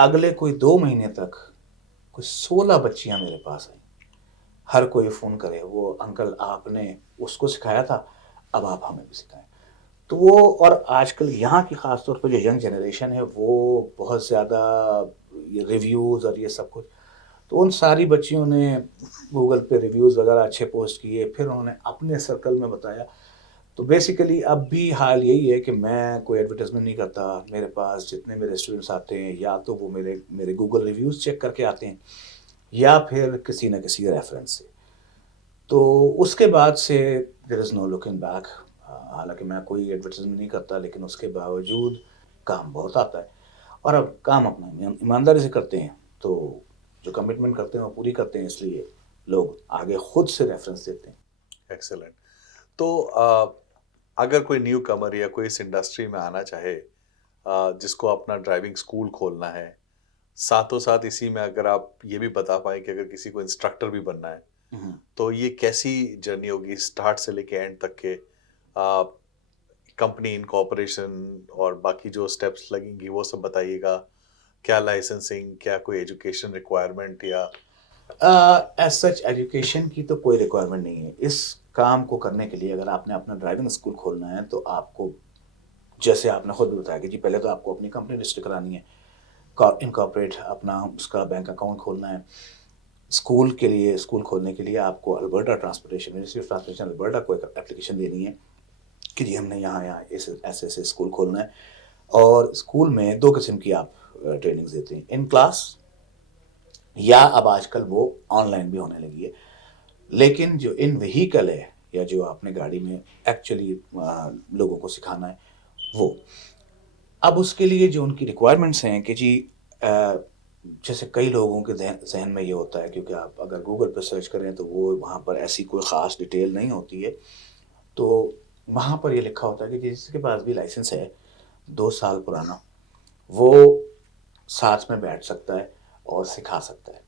اگلے کوئی 2 مہینے تک کوئی 16 بچیاں میرے پاس آئیں. ہر کوئی فون کرے وہ انکل آپ نے اس کو سکھایا تھا, اب آپ ہمیں بھی سکھائیں. تو وہ, اور آج کل یہاں کی خاص طور پہ جو ینگ جنریشن ہے وہ بہت زیادہ ریویوز اور یہ سب کچھ, تو ان ساری بچیوں نے گوگل پہ ریویوز وغیرہ اچھے پوسٹ کیے, پھر انہوں نے اپنے سرکل میں بتایا. تو بیسیکلی اب بھی حال یہی ہے کہ میں کوئی ایڈورٹیزمنٹ نہیں کرتا. میرے پاس جتنے میرے اسٹوڈنٹس آتے ہیں یا تو وہ میرے گوگل ریویوز چیک کر کے آتے ہیں یا پھر کسی نہ کسی ریفرنس سے. تو اس کے بعد سے دیر از نو لکنگ بیک. حالانکہ میں کوئی ایڈورٹیزمنٹ نہیں کرتا لیکن اس کے باوجود کام بہت آتا ہے, اور اب کام اپنا ایمانداری سے کرتے ہیں تو جو کمٹمنٹ کرتے ہیں وہ پوری کرتے ہیں, اس لیے لوگ آگے خود سے ریفرنس دیتے ہیں. ایکسلنٹ. تو اگر کوئی نیو کمر یا کوئی اس انڈسٹری میں آنا چاہے جس کو اپنا ڈرائیونگ اسکول کھولنا ہے, ساتھوں ساتھ اسی میں اگر آپ یہ بھی بتا پائیں کہ اگر کسی کو انسٹرکٹر بھی بننا ہے تو یہ کیسی جرنی ہوگی اسٹارٹ سے لے کے اینڈ تک کے, کمپنی انکارپوریشن اور باقی جو اسٹیپس لگیں گی وہ سب بتائیے گا. کیا لائسنسنگ, کیا کوئی ایجوکیشن ریکوائرمنٹ یا ایز سچ ایجوکیشن کی تو کوئی ریکوائرمنٹ نہیں ہے. اس کام کو کرنے کے لیے اگر آپ نے اپنا ڈرائیونگ اسکول کھولنا ہے تو آپ کو, جیسے آپ نے خود بھی بتایا کہ جی پہلے تو آپ کو اپنی کمپنی رجسٹر کرانی ہے, انکارپوریٹ اپنا اس کا بینک اکاؤنٹ کھولنا ہے. اسکول کے لیے, اسکول کھولنے کے لیے آپ کو Alberta transportation, ministry of transportation Alberta کو ایک اپلیکیشن دینی ہے کہ جی ہم نے یہاں ایسے ایسے اسکول کھولنا ہے. اور اسکول میں 2 قسم کی آپ ٹریننگز دیتے ہیں, ان کلاس یا اب آج کل وہ آن لائن بھی ہونے لگی ہے. لیکن جو ان وہیکل ہے یا جو آپ نے گاڑی میں ایکچولی لوگوں کو سکھانا ہے وہ, اب اس کے لیے جو ان کی ریکوائرمنٹس ہیں کہ جی جیسے کئی لوگوں کے ذہن میں یہ ہوتا ہے, کیونکہ آپ اگر گوگل پہ سرچ کریں تو وہ وہاں پر ایسی کوئی خاص ڈیٹیل نہیں ہوتی ہے, تو وہاں پر یہ لکھا ہوتا ہے کہ جس کے پاس بھی لائسنس ہے 2 سال پرانا وہ ساتھ میں بیٹھ سکتا ہے اور سکھا سکتا ہے.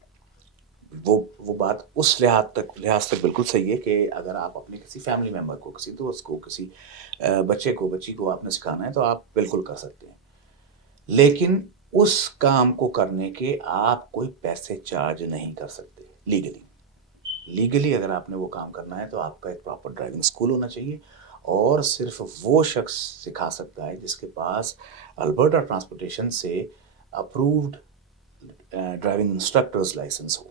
وہ بات اس لحاظ تک بالکل صحیح ہے کہ اگر آپ اپنے کسی فیملی ممبر کو, کسی دوست کو, کسی بچے کو, بچی کو آپ نے سکھانا ہے تو آپ بالکل کر سکتے ہیں. لیکن اس کام کو کرنے کے آپ کوئی پیسے چارج نہیں کر سکتے لیگلی اگر آپ نے وہ کام کرنا ہے تو آپ کا ایک پراپر ڈرائیونگ اسکول ہونا چاہیے, اور صرف وہ شخص سکھا سکتا ہے جس کے پاس البرٹا ٹرانسپورٹیشن سے اپرووڈ ڈرائیونگ انسٹرکٹرز لائسنس ہو.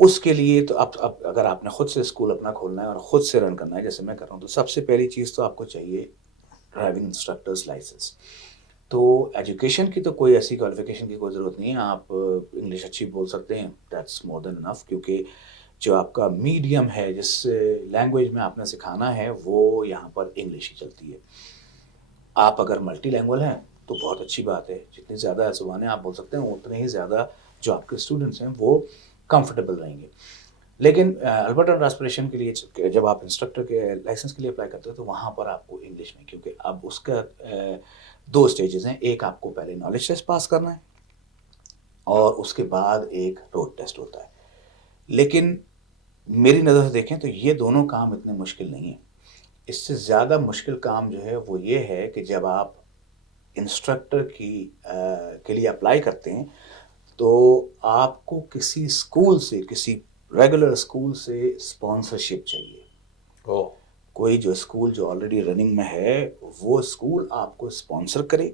اس کے لیے تو اب اگر آپ نے خود سے اسکول اپنا کھولنا ہے اور خود سے رن کرنا ہے جیسے میں کر رہا ہوں, تو سب سے پہلی چیز تو آپ کو چاہیے ڈرائیونگ انسٹرکٹرز لائسنس. تو ایجوکیشن کی تو کوئی ایسی کوالیفیکیشن کی کوئی ضرورت نہیں ہے, آپ انگلش اچھی بول سکتے ہیں, دیٹس مور دین انف, کیونکہ جو آپ کا میڈیم ہے جس لینگویج میں آپ نے سکھانا ہے وہ یہاں پر انگلش ہی چلتی ہے. آپ اگر ملٹی لینگویج ہیں تو بہت اچھی بات ہے, جتنی زیادہ زبانیں آپ بول سکتے ہیں اتنے ہی زیادہ جو آپ کے اسٹوڈنٹس ہیں وہ کمفرٹیبل رہیں گے. لیکن البرٹا ٹرانسپورٹیشن کے لیے جب آپ انسٹرکٹر کے لائسنس کے لیے اپلائی کرتے ہو تو وہاں پر آپ کو انگلش میں, کیونکہ اب اس کا 2 اسٹیجز ہیں. ایک آپ کو پہلے نالج ٹیسٹ پاس کرنا ہے اور اس کے بعد ایک روڈ ٹیسٹ ہوتا ہے. لیکن میری نظر سے دیکھیں تو یہ دونوں کام اتنے مشکل نہیں ہیں. اس سے زیادہ مشکل کام جو ہے وہ یہ ہے کہ جب آپ انسٹرکٹر کے لیے اپلائی کرتے ہیں تو آپ کو کسی اسکول سے, کسی ریگولر اسکول سے اسپانسرشپ چاہیے. کوئی جو اسکول جو آلریڈی رننگ میں ہے وہ اسکول آپ کو اسپانسر کرے.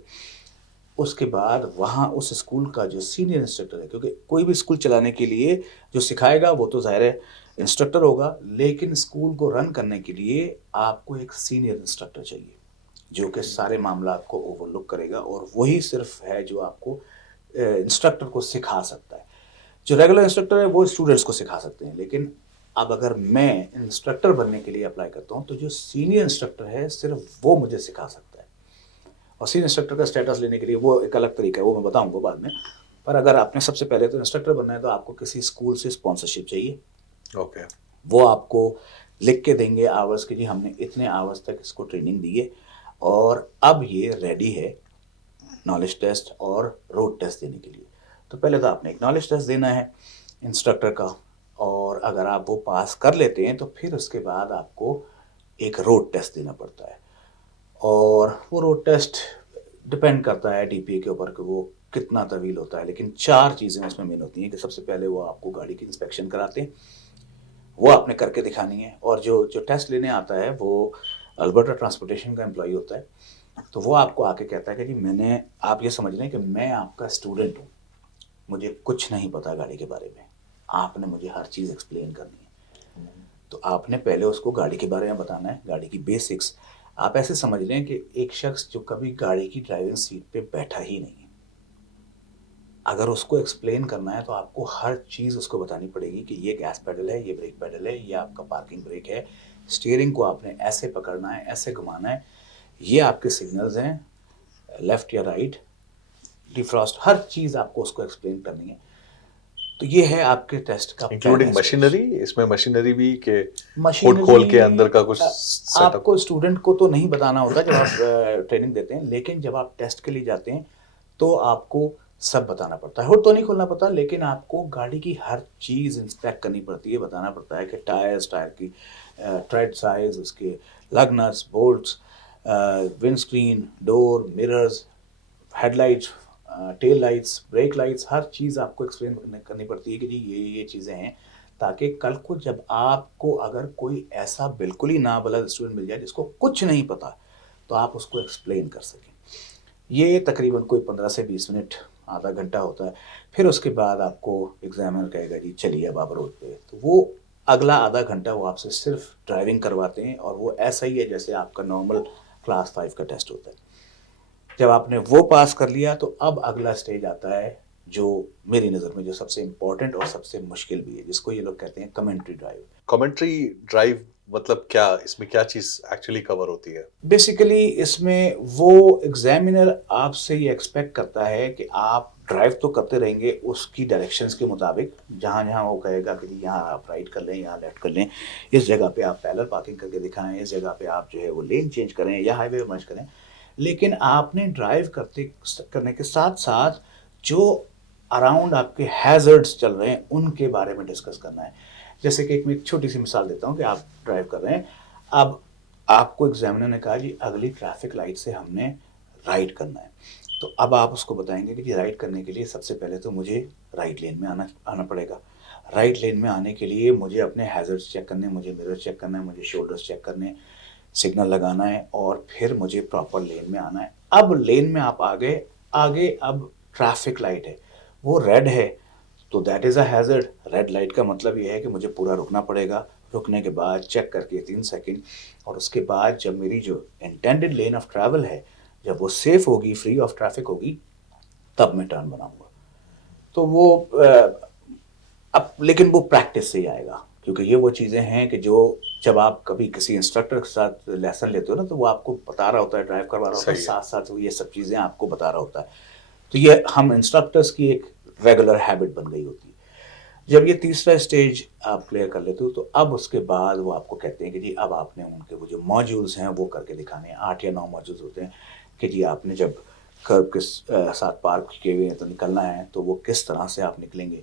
اس کے بعد وہاں اس اسکول کا جو سینئر انسٹرکٹر ہے, کیونکہ کوئی بھی اسکول چلانے کے لیے جو سکھائے گا وہ تو ظاہر ہے انسٹرکٹر ہوگا, لیکن اسکول کو رن کرنے کے لیے آپ کو ایک سینئر انسٹرکٹر چاہیے جو کہ سارے معاملات کو اوور لک کرے گا, اور وہی صرف ہے جو آپ کو انسٹرکٹر کو سکھا سکتا ہے. جو ریگولر انسٹرکٹر ہے وہ اسٹوڈنٹس کو سکھا سکتے ہیں, لیکن اب اگر میں انسٹرکٹر بننے کے لیے اپلائی کرتا ہوں تو جو سینئر انسٹرکٹر ہے صرف وہ مجھے سکھا سکتا ہے. اور سینئر انسٹرکٹر کا اسٹیٹس لینے کے لیے وہ ایک الگ طریقہ ہے, وہ میں بتاؤں گا بعد میں. پر اگر آپ نے سب سے پہلے تو انسٹرکٹر بننا ہے تو آپ کو کسی اسکول سے اسپانسرشپ چاہیے. اوکے, وہ آپ کو لکھ کے دیں گے آورس کے, جی ہم نے اتنے آورس تک اس کو ٹریننگ دی ہے اور اب یہ ریڈی ہے نالج ٹیسٹ اور روڈ ٹیسٹ دینے کے لیے. تو پہلے تو آپ نے ایک نالج ٹیسٹ دینا ہے انسٹرکٹر کا, اور اگر آپ وہ پاس کر لیتے ہیں تو پھر اس کے بعد آپ کو ایک روڈ ٹیسٹ دینا پڑتا ہے. اور وہ روڈ ٹیسٹ ڈپینڈ کرتا ہے ڈی پی اے کے اوپر کہ وہ کتنا طویل ہوتا ہے، لیکن 4 چیزیں اس میں مین ہوتی ہیں کہ سب سے پہلے وہ آپ کو گاڑی کی انسپیکشن کراتے ہیں، وہ آپ نے کر کے دکھانی ہے، اور جو ٹیسٹ لینے آتا ہے وہ البرٹا ٹرانسپورٹیشن کا امپلائی ہوتا ہے، تو وہ آپ کو آ کے کہتا ہے کہ جی آپ یہ سمجھ لیں کہ میں آپ کا اسٹوڈنٹ ہوں، مجھے کچھ نہیں پتا گاڑی کے بارے میں، آپ نے مجھے ہر چیز ایکسپلین کرنی ہے، تو آپ نے پہلے اس کو گاڑی کے بارے میں بتانا ہے، گاڑی کی بیسکس. آپ ایسے سمجھ لیں کہ ایک شخص جو کبھی گاڑی کی ڈرائیونگ سیٹ پہ بیٹھا ہی نہیں ہے، اگر اس کو ایکسپلین کرنا ہے تو آپ کو ہر چیز اس کو بتانی پڑے گی کہ یہ گیس پیڈل ہے، یہ بریک پیڈل ہے، یہ آپ کا پارکنگ بریک ہے، اسٹیئرنگ کو آپ نے ایسے پکڑنا ہے، ایسے گھمانا ہے، یہ آپ کے سگنلز ہیں لیفٹ یا رائٹ، ڈیفراسٹ، ہر چیز آپ کو اس کو ایکسپلین کرنی ہے. تو یہ ہے آپ کے ٹیسٹ کا پہلا انکلوڈنگ اسٹیج. مشینری، اس میں مشینری بھی کہ کھول کے اندر مشینری کا کچھ سیٹ آپ اپ. کو اسٹوڈنٹ کو تو نہیں بتانا ہوتا جب آپ ٹریننگ دیتے ہیں، لیکن جب آپ ٹیسٹ کے لیے جاتے ہیں تو آپ کو سب بتانا پڑتا ہے. ہوڈ تو نہیں کھولنا پڑتا، لیکن آپ کو گاڑی کی ہر چیز انسپیکٹ کرنی پڑتی ہے، بتانا پڑتا ہے کہ ٹائر کی ٹریڈ سائز، اس کے لگ nuts, bolts, windscreen, door, mirrors, headlights, taillights, brake lights, ہر چیز آپ کو ایکسپلین کرنی پڑتی ہے کہ جی یہ چیزیں ہیں، تاکہ کل کو جب آپ کو اگر کوئی ایسا بالکل ہی نابلد اسٹوڈنٹ مل جائے جس کو کچھ نہیں پتا، تو آپ اس کو ایکسپلین کر سکیں. یہ تقریباً کوئی 15 سے 20 منٹ، آدھا گھنٹہ ہوتا ہے. پھر اس کے بعد آپ کو ایگزامنر کہے گا جی چلیے اب آپ روڈ پہ، تو وہ اگلا آدھا گھنٹہ وہ آپ سے صرف ڈرائیونگ کرواتے ہیں، اور وہ ایسا ہی ہے جیسے آپ کا نارمل کلاس 5 کا ٹیسٹ ہوتا ہے. جب آپ نے وہ پاس کر لیا تو اب اگلا اسٹیج آتا ہے جو میری نظر میں جو سب سے امپورٹنٹ اور سب سے مشکل بھی ہے، جس کو یہ لوگ کہتے ہیں کمنٹری ڈرائیو. کمنٹری ڈرائیو مطلب کیا، اس میں کیا چیز ایکچولی کور ہوتی ہے؟ بیسیکلی اس میں وہ ایگزامینر آپ سے یہ ایکسپیکٹ کرتا ہے کہ آپ ڈرائیو تو کرتے رہیں گے اس کی ڈائریکشنز کے مطابق، جہاں جہاں وہ کہے گا کہ یہاں آپ رائٹ کر لیں، یہاں لیفٹ کر لیں، اس جگہ پہ آپ پیرلل پارکنگ کر کے دکھائیں، اس جگہ پہ آپ جو ہے وہ لین چینج کریں یا ہائی وے مرج کریں. لیکن آپ نے ڈرائیو کرنے کے ساتھ ساتھ جو اراؤنڈ آپ کے ہیزرڈس چل رہے ہیں ان کے بارے میں ڈسکس کرنا ہے. جیسے کہ میں ایک چھوٹی سی مثال دیتا ہوں کہ آپ ڈرائیو کر رہے ہیں، اب آپ کو ایگزامنر نے کہا جی اگلی ٹریفک لائٹ سے ہم نے رائٹ کرنا ہے، تو اب آپ اس کو بتائیں گے کہ جی رائٹ کرنے کے لیے سب سے پہلے تو مجھے رائٹ لین میں آنا پڑے گا. رائٹ لین میں آنے کے لیے مجھے اپنے ہیزرڈس چیک کرنے، مجھے مرر چیک کرنا ہے، مجھے شولڈرس چیک کرنے، سگنل لگانا ہے، اور پھر مجھے پراپر لین میں آنا ہے. اب لین میں آپ آگے اب ٹریفک لائٹ ہے، وہ ریڈ ہے، تو that is a hazard. Red light کا مطلب یہ ہے کہ مجھے پورا رکنا پڑے گا. رکنے کے بعد چیک کر کے 3 سیکنڈ، اور اس کے بعد جب میری جو انٹینڈڈ لین آف ٹریول ہے جب وہ سیف ہوگی، فری آف ٹریفک ہوگی، تب میں ٹرن بناؤں گا. تو وہ اب لیکن وہ پریکٹس سے ہی آئے گا، کیونکہ یہ وہ چیزیں ہیں کہ جو جب آپ کبھی کسی انسٹرکٹر کے ساتھ لیسن لیتے ہو نا، تو وہ آپ کو بتا رہا ہوتا ہے، ڈرائیو کروا رہا ہوتا ہے، صحیح ہے. ساتھ ساتھ وہ یہ سب چیزیں آپ کو بتا رہا ہوتا ہے. تو یہ ہم انسٹرکٹرس کی ایک ریگولر ہیبٹ بن گئی ہوتی ہے. جب یہ تیسرا اسٹیج آپ کلیئر کر لیتے ہو تو اب اس کے بعد وہ آپ کو کہتے ہیں کہ جی اب آپ نے ان کے وہ جو موڈیولز ہیں وہ کر کے دکھانے ہیں. 8 یا 9 موڈیولز ہوتے ہیں کہ جی آپ نے جب کرب کے ساتھ پارک کیے ہوئے ہیں تو نکلنا ہے تو وہ کس طرح سے آپ نکلیں گے،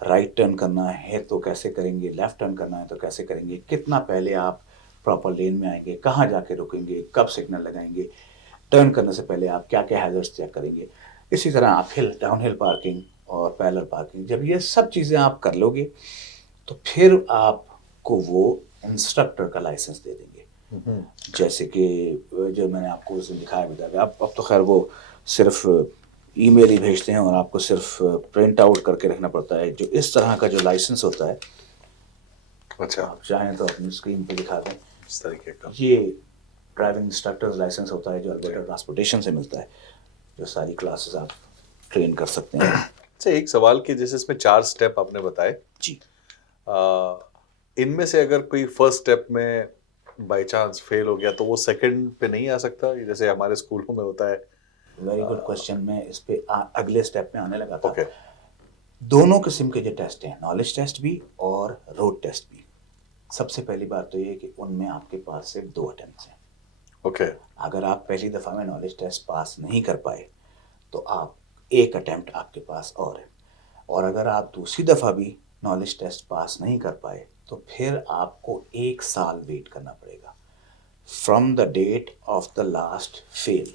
رائٹ ٹرن کرنا ہے تو کیسے کریں گے، لیفٹ ٹرن کرنا ہے تو کیسے کریں گے، کتنا پہلے آپ پراپر لین میں آئیں گے، کہاں جا کے رکیں گے، کب سگنل لگائیں گے، ٹرن کرنے سے پہلے آپ کیا کیا ہیزرڈس چیک کریں گے. اسی طرح آپ ڈاؤن ہل پارکنگ اور پیرلل پارکنگ، جب یہ سب چیزیں آپ کر لو گے تو پھر آپ کو وہ انسٹرکٹر کا لائسنس دے دیں گے. جیسے کہ جو میں نے آپ کو اس دن دکھایا بھی تھا، اب تو خیر وہ صرف ای میل ہی بھیجتے ہیں اور آپ کو صرف پرنٹ آؤٹ کر کے رکھنا پڑتا ہے. جو اس طرح کا جو لائسنس ہوتا ہے، اچھا، آپ چاہیں تو اپنی اسکرین پہ دکھا دیں، اس طریقے کا یہ ڈرائیونگ انسٹرکٹرز لائسنس ہوتا ہے جو البرٹا ٹرانسپورٹیشن سے ملتا ہے، جو ساری کلاسز آپ ٹرین کر سکتے ہیں. اچھا، ایک سوال کہ جیسے اس میں 4 سٹیپ آپ نے بتائے، جی ان میں سے اگر کوئی فرسٹ سٹیپ میں بائی چانس فیل ہو گیا تو وہ سیکنڈ پہ نہیں آ سکتا، جیسے ہمارے اسکولوں میں ہوتا ہے؟ Very good question. میں اس پہ اگلے اسٹیپ میں آنے لگا تھا. اوکے. دونوں قسم کے جو ٹیسٹ ہیں، نالج ٹیسٹ بھی اور روڈ ٹیسٹ بھی، سب سے پہلی بات تو یہ کہ ان میں آپ کے پاس صرف 2 اٹیمپٹس ہیں. اوکے. اگر آپ پہلی دفعہ میں نالج ٹیسٹ پاس نہیں کر پائے تو آپ ایک اٹیمپٹ آپ کے پاس اور ہے، اور اگر آپ دوسری دفعہ بھی نالج ٹیسٹ پاس نہیں کر پائے تو پھر آپ کو 1 سال ویٹ کرنا پڑے گا from the date of the last fail.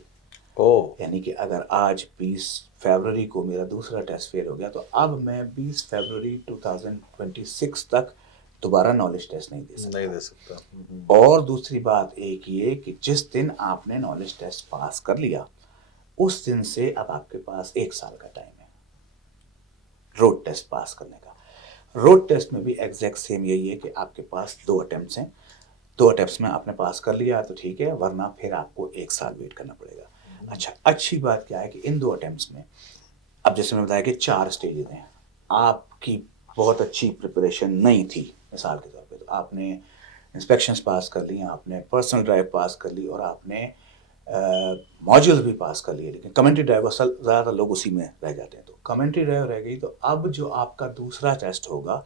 اوہ یعنی کہ اگر آج 20 فروری کو میرا دوسرا ٹیسٹ فیل ہو گیا تو اب میں 20 فروری 2026 تک دوبارہ نالج ٹیسٹ نہیں دے سکتا. نہیں دے سکتا. اور دوسری بات ایک یہ کہ جس دن آپ نے نالج ٹیسٹ پاس کر لیا اس دن سے اب آپ کے پاس 1 سال کا ٹائم ہے روڈ ٹیسٹ پاس کرنے کا. روڈ ٹیسٹ میں بھی ایگزیکٹ سیم یہی ہے کہ آپ کے پاس 2 اٹیمپٹس ہیں. 2 اٹیمپٹس میں آپ نے پاس کر لیا تو ٹھیک ہے, ورنہ پھر آپ کو 1 سال ویٹ کرنا پڑے گا. اچھا, اچھی بات کیا ہے کہ ان 2 اٹیمپٹس میں اب جیسے میں بتایا کہ 4 اسٹیجز ہیں. آپ کی بہت اچھی پریپریشن نہیں تھی مثال کے طور پہ, تو آپ نے انسپیکشنز پاس کر لی, آپ نے پرسنل ڈرائیو پاس کر لی اور آپ نے ماڈیولز بھی پاس کر لیے, لیکن کمنٹری ڈرائیو اصل زیادہ لوگ اسی میں رہ جاتے ہیں. تو کمنٹری ڈرائیو رہ گئی, تو اب جو آپ کا دوسرا ٹیسٹ ہوگا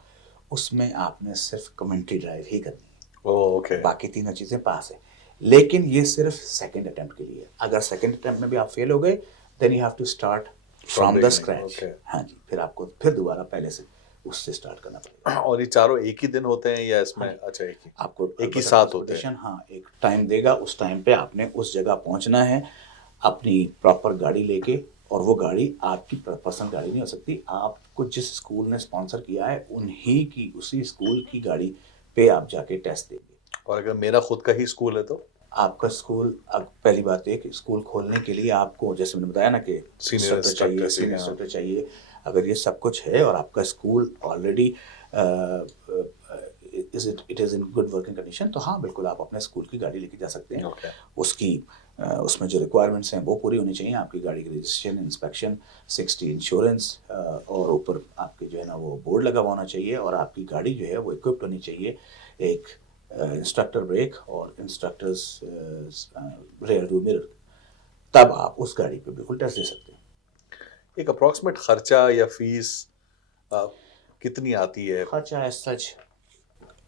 اس میں آپ نے صرف کمنٹری ڈرائیو ہی کرنی ہے, اوکے. باقی تینوں چیزیں پاس ہیں. لیکن یہ صرف سیکنڈ اٹیمپٹ کے لیے. اگر سیکنڈ اٹیمپٹ میں بھی آپ فیل ہو گئے then you have to start from the scratch. ہاں جی, پھر آپ کو پھر دوبارہ پہلے سے اس سے اسٹارٹ کرنا پڑے گا. اور یہ چاروں ایک ہی دن ہوتے ہیں یا اس میں اچھا ایک ہی آپ کو ایک ہی ساتھ ہوتے ہیں؟ ہاں, ایک ٹائم دے گا, اس ٹائم پہ آپ نے اس جگہ پہنچنا ہے اپنی پراپر گاڑی لے کے. اور وہ گاڑی آپ کی پرسنل گاڑی نہیں ہو سکتی, آپ کو جس اسکول نے اسپانسر کیا ہے انہی کی اسی اسکول کی گاڑی پہ آپ جا کے ٹیسٹ دیں گے. اور اگر میرا خود کا ہی اسکول ہے تو آپ کا اسکول, اب پہلی بات یہ کہ اسکول کھولنے کے لیے آپ کو جیسے میں نے بتایا نا کہ سینئر انسٹرکٹر چاہیے, سینئر انسٹرکٹر چاہیے. اگر یہ سب کچھ ہے اور آپ کا school already it is in good working condition, تو ہاں بالکل آپ اپنے اسکول کی گاڑی لے کے جا سکتے ہیں. اس کی اس میں جو ریکوائرمنٹس ہیں وہ پوری ہونی چاہیے. آپ کی گاڑی کی رجسٹریشن, انسپیکشن, 60 انشورنس, اور اوپر آپ کے جو ہے نا وہ بورڈ لگا ہوا ہونا چاہیے. اور آپ کی گاڑی جو ہے وہ اکوپڈ ہونی چاہیے ایک انسٹرکٹر بریک اور انسٹرکٹرز ریئر ویو مرر. تب آپ اس گاڑی پہ بالکل ٹیسٹ دے سکتے ہیں. ایک اپروکسیمیٹ خرچہ یا فیس کتنی آتی ہے؟ خرچہ ایز سچ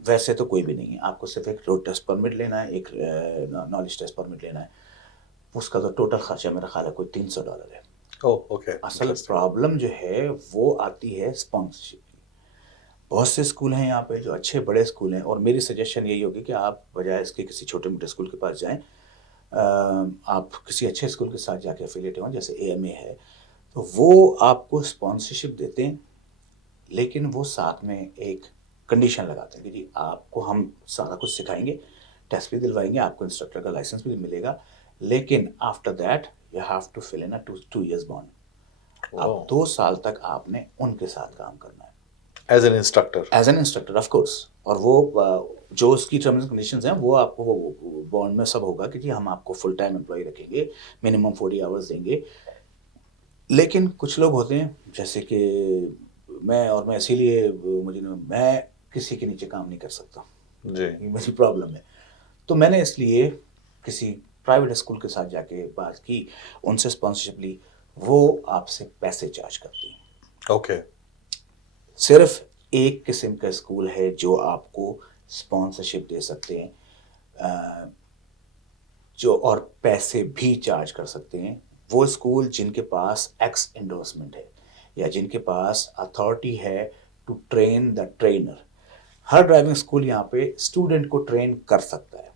ویسے تو کوئی بھی نہیں ہے. آپ کو صرف ایک روڈ ٹیسٹ پرمٹ لینا ہے, ایک نالج ٹیسٹ پرمٹ لینا ہے. اس کا تو ٹوٹل خرچہ میرا خیال ہے کوئی $300 ہے. اوکے. اصل پرابلم جو ہے وہ آتی ہے اسپانسرشپ کی. بہت سے اسکول ہیں یہاں پہ جو اچھے بڑے اسکول ہیں, اور میری سجیشن یہی ہوگی کہ آپ بجائے اس کے کسی چھوٹے موٹے اسکول کے پاس جائیں, آپ کسی اچھے اسکول کے ساتھ جا کے افیلیٹ ہوں, جیسے AMA ہے, تو وہ آپ کو اسپانسرشپ دیتے ہیں. لیکن وہ ساتھ میں ایک کنڈیشن لگاتے ہیں کہ جی آپ کو ہم سارا کچھ سکھائیں گے, ٹیسٹ بھی دلوائیں گے, آپ کو انسٹرکٹر کا لائسنس بھی ملے گا, لیکن after that you have to fill in 2 years bond. اب 2 سال تک آپ نے ان کے ساتھ کام کرنا ہے as an instructor of course. اور وہ جو اس کی ٹرمز اینڈ کنڈیشنز ہیں وہ آپ کو وہ بانڈ میں سب ہوگا کہ جی ہم آپ کو فل ٹائم امپلائی رکھیں گے, منیمم 40 hours دیں گے. لیکن کچھ لوگ ہوتے ہیں جیسے کہ میں اسی لیے میں کسی کے نیچے کام نہیں کر سکتا, جی یہ میری پرابلم ہے. تو میں نے اس لیے کسی پرائیویٹ اسکول کے ساتھ جا کے بات کی, ان سے اسپانسرشپ لی. وہ آپ سے پیسے چارج کرتے ہیں. اوکے. صرف ایک قسم کا اسکول ہے جو آپ کو اسپانسرشپ دے سکتے ہیں, جو اور پیسے بھی چارج کر سکتے ہیں. وہ اسکول جن کے پاس ایکس انڈورسمنٹ ہے یا جن کے پاس اتھارٹی ہے ٹو ٹرین دا ٹرینر. ہر ڈرائیونگ اسکول یہاں پہ اسٹوڈنٹ کو ٹرین کر سکتا ہے,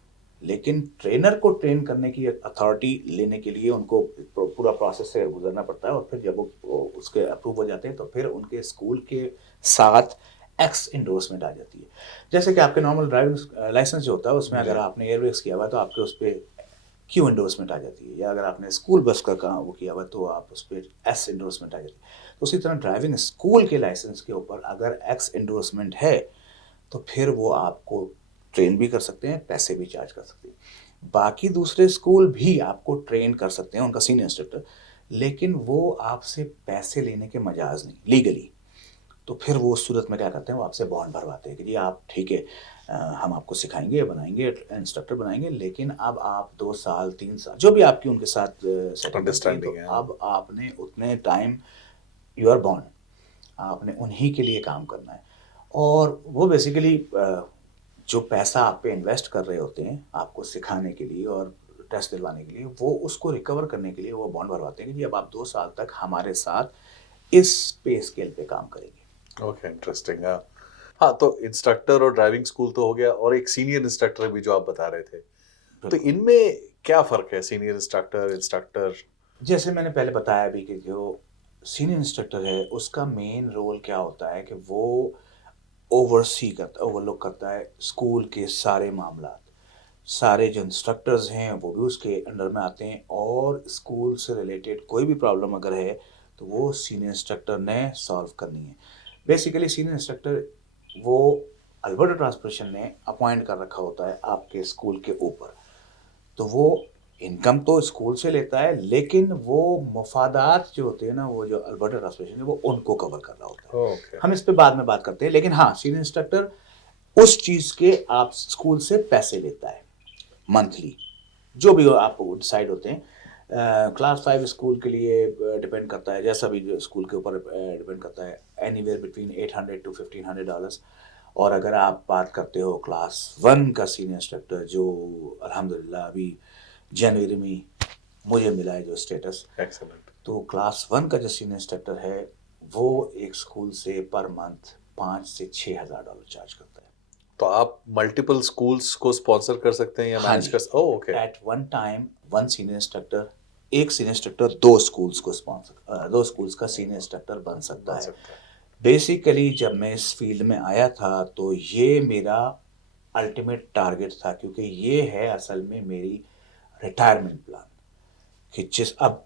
لیکن ٹرینر کو ٹرین کرنے کی اتھارٹی لینے کے لیے ان کو پورا پروسیس سے گزرنا پڑتا ہے. اور پھر جب وہ اس کے اپروو ہو جاتے ہیں تو پھر ان کے اسکول کے ساتھ ایکس انڈورسمنٹ آ جاتی ہے. جیسے کہ آپ کے نارمل ڈرائیونگ لائسنس جو ہوتا ہے اس میں اگر آپ نے ایئر بیگس کیا ہوا ہے تو آپ کے اس پہ کیو انڈورسمنٹ آ جاتی ہے, یا اگر آپ نے اسکول بس کا کام وہ کیا ہوا تو آپ اس پہ ایس انڈورسمنٹ آ جاتی ہے. تو اسی طرح ڈرائیونگ اسکول کے لائسنس کے اوپر اگر ایکس انڈورسمنٹ ہے تو پھر وہ آپ کو ٹرین بھی کر سکتے ہیں, پیسے بھی چارج کر سکتے ہیں. باقی دوسرے اسکول بھی آپ کو ٹرین کر سکتے ہیں, ان کا سینئر انسٹرکٹر, لیکن وہ آپ سے پیسے لینے کے مجاز نہیں لیگلی. تو پھر وہ اس صورت میں کیا کرتے ہیں, وہ آپ سے بانڈ بھرواتے ہیں کہ جی آپ ٹھیک ہے ہم آپ کو سکھائیں گے, بنائیں گے, انسٹرکٹر بنائیں گے, لیکن اب آپ 2 سال 3 سال جو بھی آپ کی ان کے ساتھ سیٹنگ ہے, تو اب آپ نے اتنے ٹائم یو آر بانڈ, آپ نے انہی کے لیے کام کرنا ہے. اور وہ بیسیکلی جو پیسہ آپ پہ انویسٹ کر رہے ہوتے ہیں آپ کو سکھانے کے لیے اور ٹیسٹ دلوانے کے لیے, وہ اس کو ریکور کرنے کے لیے وہ بانڈ بھرواتے ہیں کہ جی اب آپ 2 سال تک ہمارے ساتھ اس پے اسکیل پہ کام کریں گے. Okay, interesting. ہاں, تو انسٹرکٹر اور ڈرائیونگ اسکول تو ہو گیا, اور ایک سینئر انسٹرکٹر بھی جو آپ بتا رہے تھے, تو ان میں کیا فرق ہے؟ سینئر انسٹرکٹر جیسے میں نے پہلے بتایا بھی کہ جو سینئر انسٹرکٹر ہے اس کا مین رول کیا ہوتا ہے کہ وہ اوور لک کرتا ہے اسکول کے سارے معاملات. سارے جو انسٹرکٹرز ہیں وہ بھی اس کے انڈر میں آتے ہیں، اور اسکول سے ریلیٹڈ کوئی بھی پرابلم اگر ہے تو وہ سینئر انسٹرکٹر نے سالو کرنی ہے. بیسیکلی سینئر انسٹرکٹر وہ البرٹا ٹرانسپورٹیشن نے اپوائنٹ کر رکھا ہوتا ہے آپ کے اسکول کے اوپر. تو وہ انکم تو اسکول سے لیتا ہے، لیکن وہ مفادات جو ہوتے ہیں نا، وہ جو البرٹا ٹرانسپورٹیشن ہے وہ ان کو کور کر رہا ہوتا ہے. اوکے. ہم اس پہ بعد میں بات کرتے ہیں، لیکن ہاں سینئر انسٹرکٹر اس چیز کے آپ اسکول سے پیسے لیتا ہے منتھلی، جو بھی آپ ڈسائڈ ہوتے ہیں. کلاس 5 اسکول کے لیے ڈپینڈ کرتا ہے، جیسا بھی اسکول کے اوپر ڈپینڈ کرتا ہے، اینی ویئر بٹوین $800 to $1,500. اور اگر آپ بات کرتے ہو کلاس 1 کا سینئر انسٹرکٹر، جو الحمدللہ ابھی جنوری میں مجھے ملا ہے جو اسٹیٹس، ایکسلنٹ. تو کلاس 1 کا جو سینئر انسٹرکٹر ہے وہ ایک اسکول سے پر منتھ $5,000 سے $6,000 چارج کرتا ہے. تو آپ ملٹیپل اسکولس کو اسپانسر کر سکتے ہیں یا ہاں مینج جی، کر okay. At one time one senior instructor, ایک سینئر انسٹرکٹر دو اسکولس کو اسپانسر، دو اسکولس کا سینئر انسٹرکٹر بن سکتا بن ہے. سکتا ہے. بیسیکلی جب میں اس فیلڈ میں آیا تھا تو یہ میرا الٹیمیٹ ٹارگٹ تھا، کیونکہ یہ ہے اصل میں میری ریٹائرمنٹ پلان کہ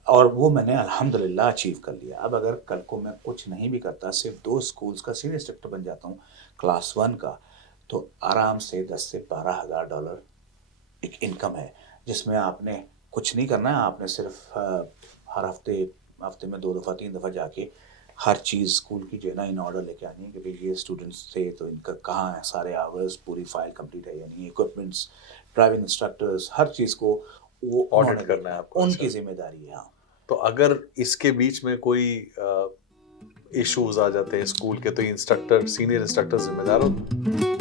اور وہ میں نے الحمدللہ اچیو کر لیا. اب اگر کل کو میں کچھ نہیں بھی کرتا، صرف 2 اسکولس کا سینئر انسٹرکٹر بن جاتا ہوں کلاس 1 کا، تو آرام سے $10,000 سے $12,000 ایک انکم ہے، جس میں آپ نے کچھ نہیں کرنا ہے. آپ نے صرف ہر ہفتے میں 2 دفعہ 3 دفعہ جا کے ہر چیز اسکول کی جو ہے نا ان آرڈر لے کے آنی ہے کہ بھئی یہ اسٹوڈنٹس تھے تو ان کا کہاں ہے سارے آورز، پوری فائل کمپلیٹ ہے یا نہیں، اکوپمنٹس، ڈرائیونگ انسٹرکٹرز، ہر چیز کو وہ انہوں آڈٹ نے کرنا دیکھنا ہے ہے، آپ کو. ان اچھا. کی ذمہ داری ہے. ہاں تو اگر اس کے بیچ میں کوئی ایشوز آ جاتے ہیں اسکول کے، تو انسٹرکٹر سینئر انسٹرکٹر ذمہ دار ہوتے ہیں؟